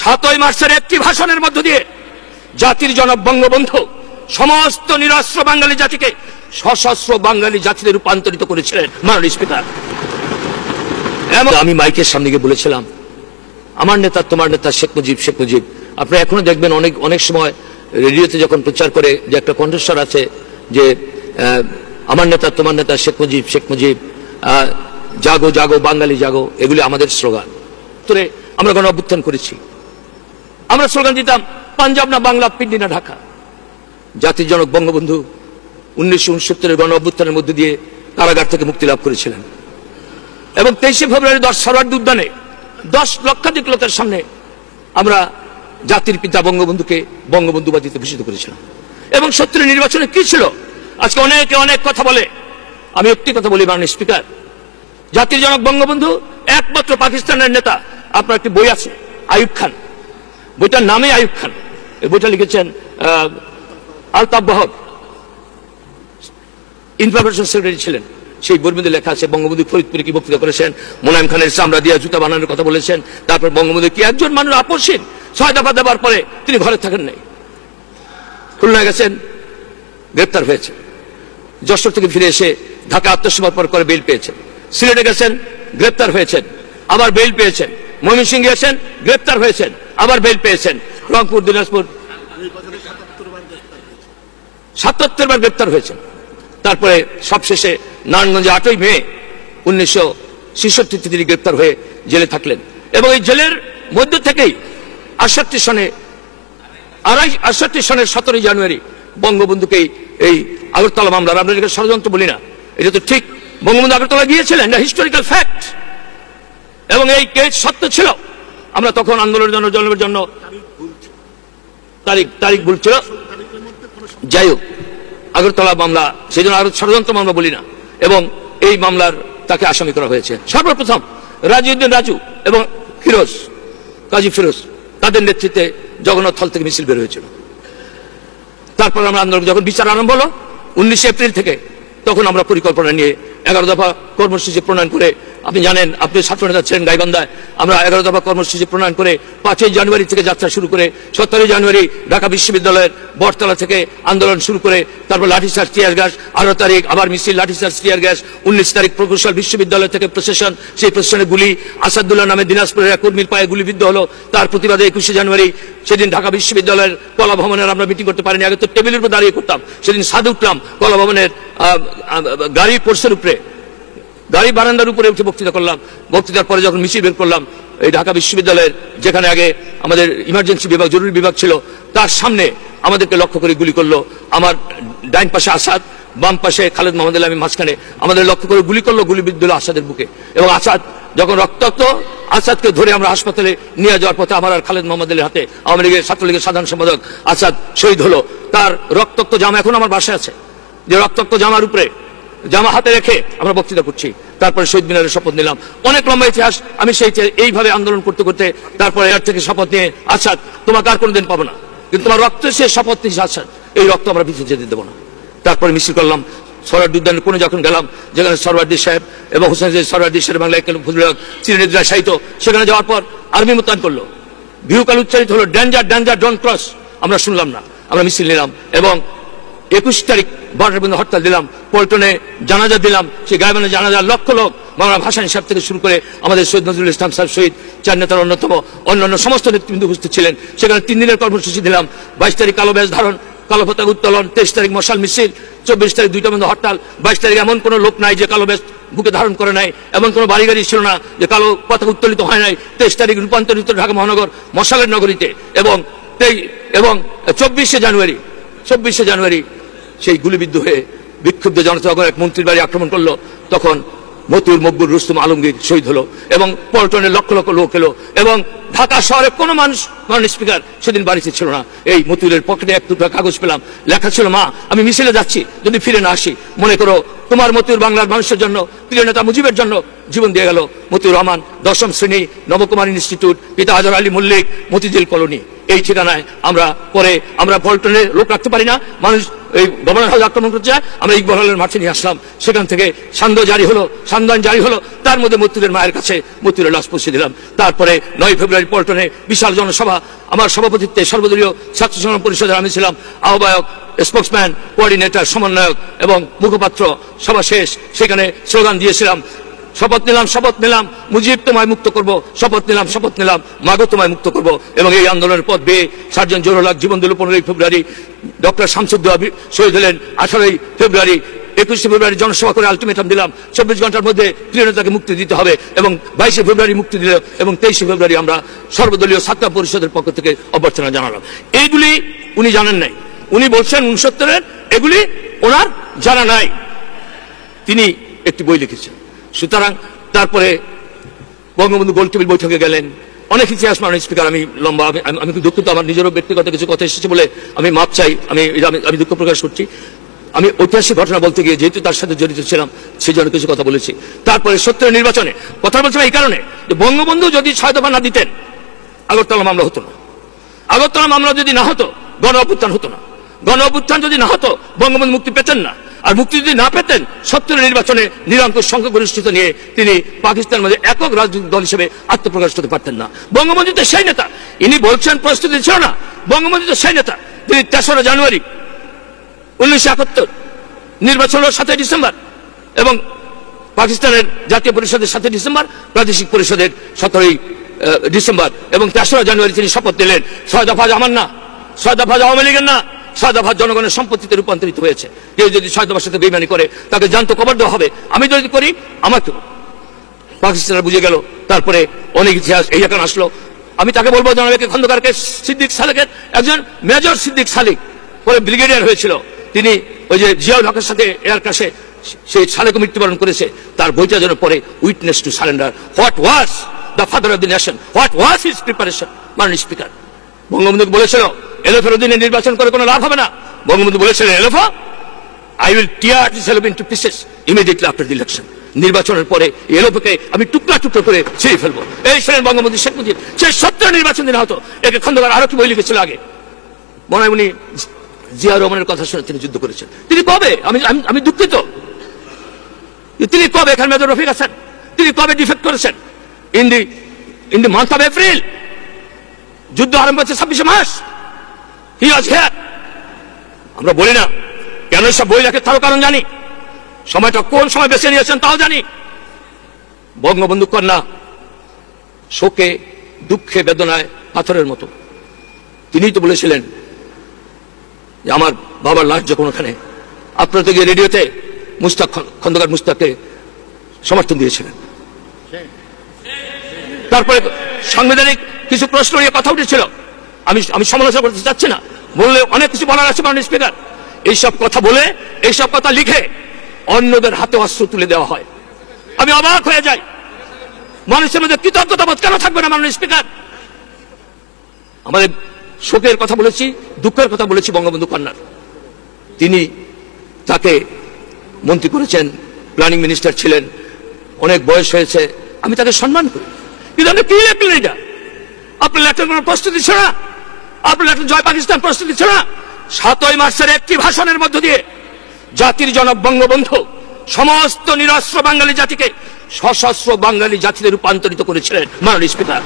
7ই মার্চের একটি ভাষণের মধ্য দিয়ে জাতির জনক বঙ্গবন্ধু সমস্ত নিরস্ত্র বাঙালি জাতিকে সশস্ত্র বাঙালি জাতিতে রূপান্তরিত করেছিলেন মাননীয় স্পিকার। আমি মাইকের সামনে গিয়ে বলেছিলাম, আমার নেতা তোমার নেতা শেখ মুজিব শেখ মুজিব। আপনারা এখনো দেখবেন অনেক সময় রেডিওতে যখন প্রচার করে যে একটা কণ্ঠস্বর আছে যে আমার নেতা তোমার নেতা শেখ মুজিব শেখ মুজিব, জাগো জাগো বাঙালি জাগো, এগুলি আমাদের স্লোগান। তোরে আমরা গণ অভ্যুত্থান করেছি, আমরা স্লোগান দিতাম পাঞ্জাব না বাংলা, পিন্ডি না ঢাকা। জাতির জনক বঙ্গবন্ধু 1969 গণ অভ্যুত্থানের মধ্যে দিয়ে কারাগার থেকে মুক্তি লাভ করেছিলেন এবং 23শে ফেব্রুয়ারি সরওয়ার্দী উদ্যানে 10 লক্ষাধিক লোকের সামনে আমরা জাতির পিতা বঙ্গবন্ধুকে বঙ্গবন্ধুবাদীতে ভূষিত করেছিলাম। এবং 70 নির্বাচনে কি ছিল? আজকে অনেকে অনেক কথা বলে, আমি একটি কথা বলি মাননীয় স্পিকার, জাতির জনক বঙ্গবন্ধু একমাত্র পাকিস্তানের নেতা। আপনার একটি বই আছে আইয়ুব খান, বইটার নামে আইয়ুব খান, এই বইটা লিখেছেন আলতাফ বহর, ইনফরমেশন সেক্রেটারি ছিলেন। সেই বইয়ের মধ্যে লেখা আছে বঙ্গবন্ধু ফরিদপুরে কি বক্তৃতা করেছেন, মোনায়েম খানের চামড়া দিয়ে জুতা বানানোর কথা বলেছেন। তারপর বঙ্গবন্ধু কি একজন মানুষ আপসহীন 6 দফা দেওয়ার পরে তিনি ঘরে থাকেন নাই, খুলনায় গেছেন, গ্রেপ্তার হয়েছে, যশোর থেকে ফিরে এসে ঢাকা আত্মসমর্পণ করে বেল পেয়েছেন, সিলেটে গেছেন, গ্রেপ্তার হয়েছেন, আবার বেল পেয়েছেন, ময়মনসিংহে গেছেন, গ্রেপ্তার হয়েছেন, আবার বেল পেয়েছেন, রংপুর দিনাজপুর 77 বার গ্রেপ্তার হয়েছেন। তারপরে সবশেষে নারায়ণগঞ্জে 8ই মে 1966 তিনি গ্রেপ্তার হয়ে জেলে থাকলেন। এবং এই জেলের মধ্য থেকেই 68 সনের 17ই জানুয়ারি বঙ্গবন্ধুকে এই আগরতলা মামলার, আমরা এটাকে ষড়যন্ত্র বলি না, এটা তো ঠিক, বঙ্গবন্ধু আগরতলা গিয়েছিলেন, এটা হিস্টোরিক্যাল ফ্যাক্ট এবং এই কেস সত্য ছিল। আমরা তখন আন্দোলনের জন্য তারিখ ভুল ছিল, যাই হোক আগরতলা মামলা, সেই জন্য আরো ষড়যন্ত্র মামলা বলি না। এবং এই মামলার তাকে আসামি করা হয়েছে। সর্বপ্রথম রাজিউদ্দিন রাজু এবং ফিরোজ, কাজী ফিরোজ, তাদের নেতৃত্বে জগন্নাথ হল থেকে মিছিল বের হয়েছিল। তারপর আমরা আন্দোলন যখন বিচার আরম্ভ হলো 19 এপ্রিল থেকে, তখন আমরা পরিকল্পনা নিয়ে 11 দফা কর্মসূচি প্রণয়ন করে, আপনি জানেন, আপনি ছাত্র নেতা ছিলেন গাইবান্ধায়, আমরা 11 দফা কর্মসূচি প্রণয়ন করে 5ই জানুয়ারি থেকে যাত্রা শুরু করে 17ই জানুয়ারি ঢাকা বিশ্ববিদ্যালয়ের বটতলা থেকে আন্দোলন শুরু করে, তারপর লাঠিচার্জ টিয়ার গ্যাস, 18 তারিখ আবার মিছিল, লাঠিচার্জ টিয়ার গ্যাস, 19 তারিখ প্রকৌশল বিশ্ববিদ্যালয় থেকে প্রশাসন, সেই প্রশাসনে গুলি, আসাদুল্লাহ নামে দিনাজপুরের এক কর্মীর পায়ে গুলিবিদ্ধ হলো। তার প্রতিবাদে 21শে জানুয়ারি সেদিন ঢাকা বিশ্ববিদ্যালয়ের কলা ভবনের আমরা মিটিং করতে পারিনি, আগে তো টেবিলের উপর দাঁড়িয়ে করতাম, সেদিন সাদে উঠলাম কলা ভবনের গাড়ি পোর্সের উপরে, গাড়ি বারান্দার উপরে উঠে বক্তৃতা করলাম। বক্তৃতার পরে যখন মিছিল বের করলাম এই ঢাকা বিশ্ববিদ্যালয়ের, যেখানে আগে আমাদের ইমার্জেন্সি বিভাগ, জরুরি বিভাগ ছিল, তার সামনে আমাদেরকে লক্ষ্য করে গুলি করলো। আমার ডাইন পাশে আসাদ, বাম পাশে খালেদ মোহাম্মদ আলী, আমি মাঝখানে, আমাদের লক্ষ্য করে গুলি করলো, গুলিবিদ্ধ হলো আসাদের বুকে। এবং আসাদ যখন রক্তাক্ত, আসাদকে ধরে আমরা হাসপাতালে নিয়ে যাওয়ার পথে আমার আর খালেদ মোহাম্মদ আলীর হাতে, আওয়ামী লীগের ছাত্রলীগের সাধারণ সম্পাদক আসাদ শহীদ হলো। তার রক্তাক্ত জামা এখন আমার বাসায় আছে, যে রক্তাক্ত জামার উপরে জামা হাতে রেখে আমরা বক্তৃতা করছি। তারপরে শহীদ মিনারের শপথ নিলাম। অনেক লম্বা ইতিহাস, আমি সেই এইভাবে আন্দোলন করতে করতে তারপরে এর থেকে শপথ নিয়ে, আসাদ তোমাকে আর কোনোদিন পাবো না, কিন্তু তোমার রক্ত সে শপথ নিয়েছে, আসাদ এই রক্ত আমরা পিছিয়ে যেতে দেবো না। তারপরে মিছিল করলাম সরওয়ার্দী উদ্যানের কোণে, যখন গেলাম যেখানে সরওয়ার্দী সাহেব এবং হোসেন সরওয়ার্দী শের বাংলা ফজলুল চিরনিদ্রা সাহিত্য, সেখানে যাওয়ার পর আর্মি মোতায়েন করলো, ভিউকাল উচ্চারিত হলো, ডেঞ্জার ডেঞ্জার ডোন্ট ক্রস। আমরা শুনলাম না, আমরা মিছিল নিলাম এবং 21 তারিখ বর্ডার বন্ধ হরতাল দিলাম, পল্টনে জানাজা দিলাম, সেই গাইবান্ধা জানাজা লক্ষ লোক, বাংলা ভাষা হিসাব থেকে শুরু করে আমাদের সৈয়দ নজরুল ইসলাম সাহেব শহীদ, 4 নেতার অন্যতম, অন্যান্য সমস্ত নেতৃবৃন্দ উপস্থিত ছিলেন। সেখানে 3 দিনের কর্মসূচি দিলাম। 22 তারিখ কালো ব্যাজ ধারণ, কালো পতাকা উত্তোলন, 23 তারিখ মশাল মিছিল, 24 তারিখ 2টা বন্ধ হরতাল। 22 তারিখ এমন কোনো লোক নাই যে কালো ব্যাজ বুকে ধারণ করে নাই, এমন কোনো বাড়ি গাড়ি ছিল না যে কালো পতাকা উত্তোলিত হয় নাই। 23 তারিখ রূপান্তরিত ঢাকা মহানগর মশালের নগরীতে। এবং 24শে জানুয়ারি সেই গুলিবিদ্ধ হয়ে বিক্ষুব্ধ জনতা যখন এক মন্ত্রীর বাড়ি আক্রমণ করলো, তখন মতিউর মকবুল রুস্তম আলমগীর শহীদ হলো এবং পল্টনের লক্ষ লক্ষ লোক এলো। এবং ঢাকা শহরে কোনো মানুষ, মাননীয় স্পিকার, সেদিন বাড়িতে ছিল না। এই মতিউরের পকেটে 1 টুকরা কাগজ পেলাম, লেখা ছিল, মা আমি মিছিলে যাচ্ছি, যদি ফিরে না আসি মনে করো তোমার মতিউর বাংলার মানুষের জন্য, প্রিয় নেতা মুজিবের জন্য জীবন দিয়ে গেল মতিউর রহমান, 10ম শ্রেণী, নবকুমার ইনস্টিটিউট, পিতা হাজার আলী মল্লিক, মতিঝিল কলোনি। এই ঠিকানায় আমরা পল্টনে লোক রাখতে পারি না, মানুষ এই গভর্নর হাউস আক্রমণ করতে চায়, আমরা ইকবাল হলের মাঠে নিয়ে আসলাম। সেখান থেকে সান্দান জারি হলো, তার মধ্যে মতিউরের মায়ের কাছে মতিউরের লাশ পৌঁছে দিলাম। তারপরে 9 ফেব্রুয়ারি পল্টনে বিশাল জনসভা, আমার সভাপতিত্বে সর্বদলীয় ছাত্র সংগ্রাম পরিষদের আমি ছিলাম আহ্বায়ক, স্পোক্সম্যান, কোঅর্ডিনেটর, সমন্বয়ক এবং মুখপাত্র। সভা শেষ, সেখানে স্লোগান দিয়েছিলাম, শপথ নিলাম মুজিব তোমায় মুক্ত করব, শপথ নিলাম মাগো তোমায় মুক্ত করব। এবং এই আন্দোলনের পথ বেয়ে সার্জেন্ট জহুরুল হক জীবন দিল 15 ফেব্রুয়ারি, ডক্টর শামসুদ্দৌলা শহীদ হলেন 18 ফেব্রুয়ারি। 21 ফেব্রুয়ারি জনসভা করে আলটিমেটাম দিলাম 24 ঘন্টার মধ্যে প্রিয় নেতাকে মুক্তি দিতে হবে, এবং 22 ফেব্রুয়ারি মুক্তি দিল, এবং 23 ফেব্রুয়ারি আমরা সর্বদলীয় ছাত্র পরিষদের পক্ষ থেকে অভ্যর্থনা জানালাম। এইগুলি উনি জানেন নাই, উনি বলছেন 69-এর, এগুলি ওনার জানা নাই। তিনি একটি বই লিখেছেন। সুতরাং তারপরে বঙ্গবন্ধু গোল টেবিল বৈঠকে গেলেন, অনেক ইতিহাস। মাননীয় স্পিকার, আমি লম্বা, আমি দুঃখিত, আমার নিজেরও ব্যক্তিগত কিছু কথা এসেছে বলে আমি মাপ চাই, আমি দুঃখ প্রকাশ করছি। আমি ঐতিহাসিক ঘটনা বলতে গিয়ে যেহেতু তার সাথে জড়িত ছিলাম, সেই জন্য কিছু কথা বলেছি। তারপরে 70-এর নির্বাচনে কথা বলছিলাম এই কারণে যে বঙ্গবন্ধু যদি 6 দফা না দিতেন, আগরতলা মামলা হতো না। আগরতলা মামলা যদি না হতো, গণ অভ্যুত্থান হতো না। গণ অভ্যুত্থান যদি না হতো, বঙ্গবন্ধু মুক্তি পেতেন না। আর মুক্তি যদি না পেতেন, 70-এর নির্বাচনে নিরঙ্কুশ সংখ্যাগরিষ্ঠতা নিয়ে তিনি পাকিস্তানের মধ্যে একক রাজনৈতিক দল হিসেবে আত্মপ্রকাশ করতে পারতেন না। বঙ্গবন্ধু তো সেই নেতা, ইনি বলছেন প্রস্তুতি ছিল না, বঙ্গবন্ধু তো সেই নেতা। তিনি 3রা জানুয়ারি 1971 নির্বাচন হল 7 ডিসেম্বর, এবং পাকিস্তানের জাতীয় পরিষদের 7 ডিসেম্বর, প্রাদেশিক পরিষদের 17 ডিসেম্বর, এবং 3রা জানুয়ারি তিনি শপথ নিলেন, 6 দফা আমার না, 6 দফা আওয়ামী লীগের না, 6 দফা জনগণের সম্পত্তিতে রূপান্তরিত হয়েছে। কেউ যদি 6 দফার সাথে বেইমানি করে, তাকে জ্যান্ত কবর দেওয়া হবে। আমি যদি করি, আমাকে পাকিস্তান বুঝে গেল। তারপরে অনেক ইতিহাস এই এখন আসলো। আমি তাকে বলবো, জনাব খন্দকারকে, সিদ্দিক সালেকের একজন মেজর সিদ্দিক সালেক, পরে ব্রিগেডিয়ার হয়েছিল, তিনি ওই যে জিয়াউল হকের সাথে এয়ার ক্রাশে সেই সালেকে মৃত্যুবরণ করেছে। তার বইটা যেন পরে witness to surrender, what was the father of the nation, what was his preparation. মাননীয় স্পিকার, বঙ্গবন্ধু বলেছিল এলএফের অধীনে নির্বাচন করে কোনো লাভ হবে না। বঙ্গবন্ধু বলেছিলেন, LF, I will tear this LF into pieces immediately after the election. নির্বাচনের পরে এলএফকে আমি টুকরা টুকরো করে ছিঁড়ে ফেলবো। এই ছিলেন বঙ্গবন্ধু শেখ মুজিব। সে 70 নির্বাচন দিন হতো। একে খন্দকার আরো কি বই লিখেছিল আগে, মনে হয় উনি জিয়া রহমানের কথা শুনে তিনি যুদ্ধ করেছেন। তিনি কবে, আমি দুঃখিত, তিনি কবে, এখানে মেজর রফিক আছেন, তিনি কবে ডিফেক্ট করেছেন? In the month of April, যুদ্ধ আরম্ভ হচ্ছে 26 মাস। হি ওয়াজ হিয়ার। আমরা বলি না কেন সব বই লেখে, তারও কারণ জানি, সময়টা কোন সময় বেছে নিয়েছেন তাও জানি। বঙ্গবন্ধু কন্যা শোকে, দুঃখে, বেদনায় পাথরের মতো। তিনিই তো বলেছিলেন যে আমার বাবার লাশ যখন ওখানে, আপনারা তো গিয়ে রেডিওতে খন্দকার মুস্তাককে সমর্থন দিয়েছিলেন। তারপরে সাংবিধানিক কিছু প্রশ্ন নিয়ে কথা উঠেছিল, আমি সমালোচনা করতে চাচ্ছি না, বললে অনেক কিছু বলার আছে মাননীয় স্পিকার। এইসব কথা বলে, এইসব কথা লিখে অন্যদের হাতে অস্ত্র তুলে দেওয়া হয়। আমি অবাক হয়ে যাই, মানুষের মধ্যে কৃতজ্ঞতাবোধ কেন থাকবে না মাননীয় স্পিকার? আমাদের শোকের কথা বলেছি, দুঃখের কথা বলেছি বঙ্গবন্ধু কন্যার। তিনি তাকে মন্ত্রী করেছেন, প্ল্যানিং মিনিস্টার ছিলেন, অনেক বয়স হয়েছে, আমি তাকে সম্মান করি। কিন্তু আপনি কি লিখলেন এটা? আপনার লেখার কোন প্রস্তুতি ছিল না, আপনার লেখার জয় পাকিস্তান প্রস্তুতি ছিল না। 7ই মার্চের একটি ভাষণের মধ্য দিয়ে জাতির জনক বঙ্গবন্ধু সমস্ত নিরস্ত্র বাঙালি জাতিকে সশস্ত্র বাঙালি জাতিতে রূপান্তরিত করেছিলেন মাননীয় স্পিকার।